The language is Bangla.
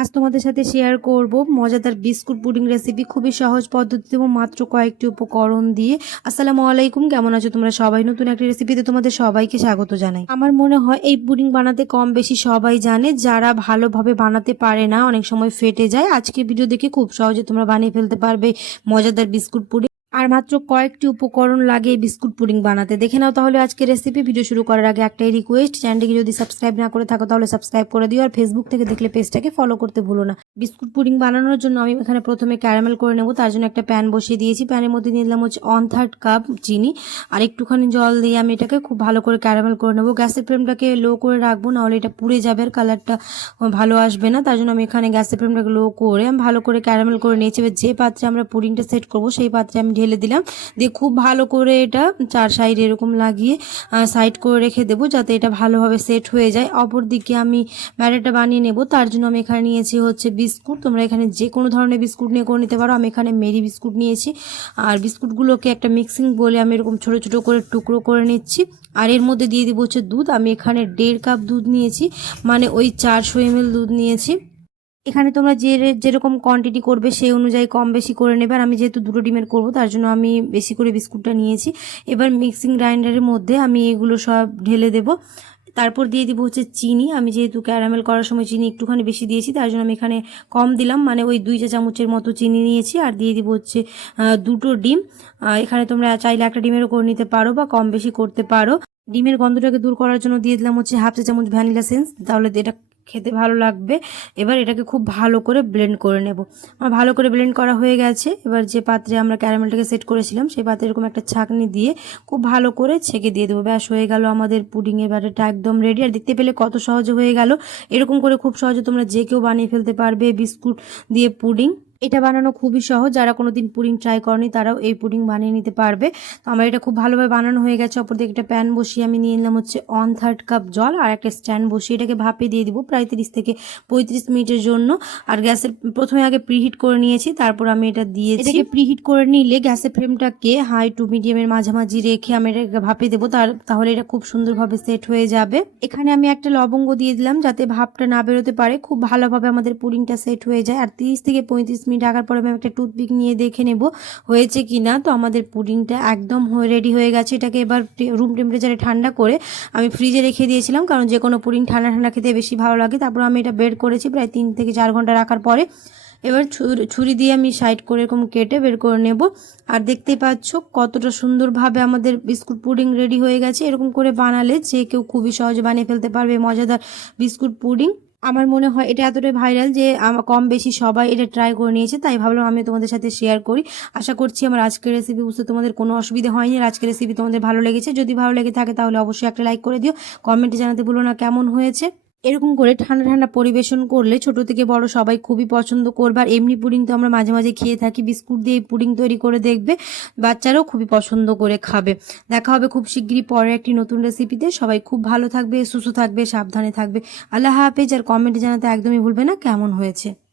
আজ তোমাদের সাথে শেয়ার করব মজাদার বিস্কুট পুডিং রেসিপি খুবই সহজ পদ্ধতিতে এবং মাত্র কয়েকটি উপকরণ দিয়ে। আসসালামু আলাইকুম, কেমন আছো তোমরা সবাই? নতুন একটি রেসিপিতে তোমাদের সবাইকে স্বাগত জানাই। আমার মনে হয় এই পুডিং বানাতে কম বেশি সবাই জানে, যারা ভালোভাবে বানাতে পারে না, অনেক সময় ফেটে যায়। আজকে ভিডিও দেখে খুব সহজে তোমরা বানিয়ে ফেলতে পারবে মজাদার বিস্কুট পুডিং আর মাত্র কয়েকটি উপকরণ লাগে বিস্কুট পুডিং বানাতে। দেখে নাও তাহলে আজকে রেসিপি ভিডিও শুরু করার আগে একটাই রিকোয়েস্ট চ্যানেলটিকে যদি সাবস্ক্রাইব না করে থাকো তাহলে সাবস্ক্রাইব করে দিও, আর ফেসবুক থেকে দেখলে পেজটাকে ফলো করতে ভুলো না। বিস্কুট পুডিং বানানোর জন্য আমি এখানে প্রথমে ক্যারামেল করে নেব, তার জন্য একটা প্যান বসিয়ে দিয়েছি। প্যানের মধ্যে দিয়ে দিলাম হচ্ছে অন থার্ড কাপ চিনি, আর একটুখানি জল দিয়ে আমি এটাকে খুব ভালো করে ক্যারামেল করে নেব। গ্যাসের ফ্লেমটাকে লো করে রাখব, নাহলে এটা পুড়ে যাবে আর কালারটা ভালো আসবে না, তার জন্য আমি এখানে গ্যাসের ফ্লেমটাকে লো করে আমি ভালো করে ক্যারামেল করে নিয়েছি। এবার যে পাত্রে আমরা পুডিংটা সেট করব, সেই পাত্রে আমি ঢেলে দিলাম। দিয়ে খুব ভালো করে এটা চার সাইড এরকম লাগিয়ে সাইড করে রেখে দেবো যাতে এটা ভালোভাবে সেট হয়ে যায়। অপর দিকে আমি ব্যাটারটা বানিয়ে নেব। তার জন্য আমি এখানে নিয়েছি হচ্ছে বিস্কুট। তোমরা এখানে যে কোনো ধরনের বিস্কুট নিয়ে করে নিতে পারো। আমি এখানে মেরি বিস্কুট নিয়েছি। আর বিস্কুটগুলোকে একটা মিক্সিং বলে আমি এরকম ছোটো ছোটো করে টুকরো করে নিচ্ছি। আর এর মধ্যে দিয়ে দিব হচ্ছে দুধ। আমি এখানে দেড় কাপ দুধ নিয়েছি। মানে ওই চারশো এমএল দুধ নিয়েছি। এখানে তোমরা যে যেরকম কোয়ান্টিটি করবে সেই অনুযায়ী কম বেশি করে নেবে। আর আমি যেহেতু দুটো ডিমের করব, তার জন্য আমি বেশি করে বিস্কুটটা নিয়েছি। এবার মিক্সিং গ্রাইন্ডারের মধ্যে আমি এগুলো সব ঢেলে দেব। তারপর দিয়ে দিব হচ্ছে চিনি। আমি যেহেতু ক্যারামেল করার সময় চিনি একটুখানি বেশি দিয়েছি, তার জন্য আমি এখানে কম দিলাম। মানে ওই দুই চা চামচের মতো চিনি নিয়েছি আর দিয়ে দিব হচ্ছে দুটো ডিম। এখানে তোমরা চাইলে একটা ডিমেরও করে নিতে পারো বা কম বেশি করতে পারো। ডিমের গন্ধটাকে দূর করার জন্য দিয়ে দিলাম হচ্ছে হাফ চা চামচ ভ্যানিলা সেন্স। তাহলে এটা খেতে ভালো লাগবে। এবার এটাকে খুব ভালো করে ব্লেন্ড করে নেব। আমার ভালো করে ব্লেন্ড করা হয়ে গেছে। এবার যে পাত্রে আমরা ক্যারামেলটাকে সেট করেছিলাম, সেই পাত্রে এরকম একটা ছাঁকনি দিয়ে খুব ভালো করে ছেঁকে দিয়ে দেবো। ব্যাস, হয়ে গেল আমাদের পুডিংয়ের ব্যাটারটা একদম রেডি আর দেখতে পেলে কত সহজে হয়ে গেল। এরকম করে খুব সহজে তোমরা যে কেউ বানিয়ে ফেলতে পারবে বিস্কুট দিয়ে পুডিং এটা বানানো খুবই সহজ। যারা কোনো দিন পুডিং ট্রাই করেনি, তারাও এই পুডিং বানিয়ে নিতে পারবে। তো আমার এটা খুব ভালোভাবে বানানো হয়ে গেছে। অপর দিকে একটা প্যান বসিয়ে আমি নিয়ে নিলাম হচ্ছে ওয়ান থার্ড কাপ জল আর একটা স্ট্যান্ড বসিয়ে এটাকে ভাপে দিয়ে দিব প্রায় তিরিশ থেকে পঁয়ত্রিশ মিনিটের জন্য। আর গ্যাসের প্রথমে আগে প্রিহিট করে নিয়েছি, তারপর আমি এটা দিয়েছি। এটাকে প্রিহিট করে নিলে গ্যাসের ফ্লেমটাকে হাই টু মিডিয়ামের মাঝামাঝি রেখে আমি এটাকে ভাপে দেবো, তার তাহলে এটা খুব সুন্দরভাবে সেট হয়ে যাবে। এখানে আমি একটা লবঙ্গ দিয়ে দিলাম যাতে ভাপটা না বেরোতে পারে। খুব ভালোভাবে আমাদের পুডিংটা সেট হয়ে যায়। আর তিরিশ থেকে পঁয়ত্রিশ মিনিট আগার পরে আমি একটা টুথপিক নিয়ে দেখে নেব, হয়েছে কি না তো আমাদের পুডিংটা একদম রেডি হয়ে গেছে। এটাকে এবার রুম টেম্পারেচারে ঠান্ডা করে আমি ফ্রিজে রেখে দিয়েছিলাম, কারণ যে কোনো পুডিং ঠান্ডা ঠান্ডা খেতে বেশি ভালো লাগে। তারপর আমি এটা বের করেছি প্রায় তিন থেকে চার ঘণ্টা রাখার পরে। এবার ছুরি দিয়ে আমি সাইড করে এরকম কেটে বের করে নেব। আর দেখতেই পাচ্ছ কতটা সুন্দরভাবে আমাদের বিস্কুট পুডিং রেডি হয়ে গেছে। এরকম করে বানালে যে কেউ খুবই সহজে বানিয়ে ফেলতে পারবে। মজাদার বিস্কুট পুডিং। আমার মনে হয় এটা এতটাই ভাইরাল যে কম বেশি সবাই এটা ট্রাই করে নিয়েছে, তাই ভাবলাম আমি তোমাদের সাথে শেয়ার করি। আশা করছি আমার আজকের রেসিপি বুঝতে তোমাদের কোনো অসুবিধা হয়নি আজকের রেসিপি তোমাদের ভালো লেগেছে। যদি ভালো লেগে থাকে তাহলে অবশ্যই একটা লাইক করে দিও। কমেন্টে জানাতে ভুলো না কেমন হয়েছে। এরকম করে ঠান্ডা ঠান্ডা পরিবেশন করলে ছোট থেকে বড় সবাই খুবই পছন্দ করবে। আর এমনি পুডিং তো আমরা মাঝে মাঝে খেয়ে থাকি, বিস্কুট দিয়ে পুডিং তৈরি করে দেখবে, বাচ্চারাও খুবই পছন্দ করে খাবে। দেখা হবে খুব শিগগিরই পরে একটি নতুন রেসিপিতে সবাই খুব ভালো থাকবে, সুস্থ থাকবে, সাবধানে থাকবে। আল্লাহ হাফেজ, আর কমেন্টে জানাতে একদমই ভুলবে না, কেমন হয়েছে?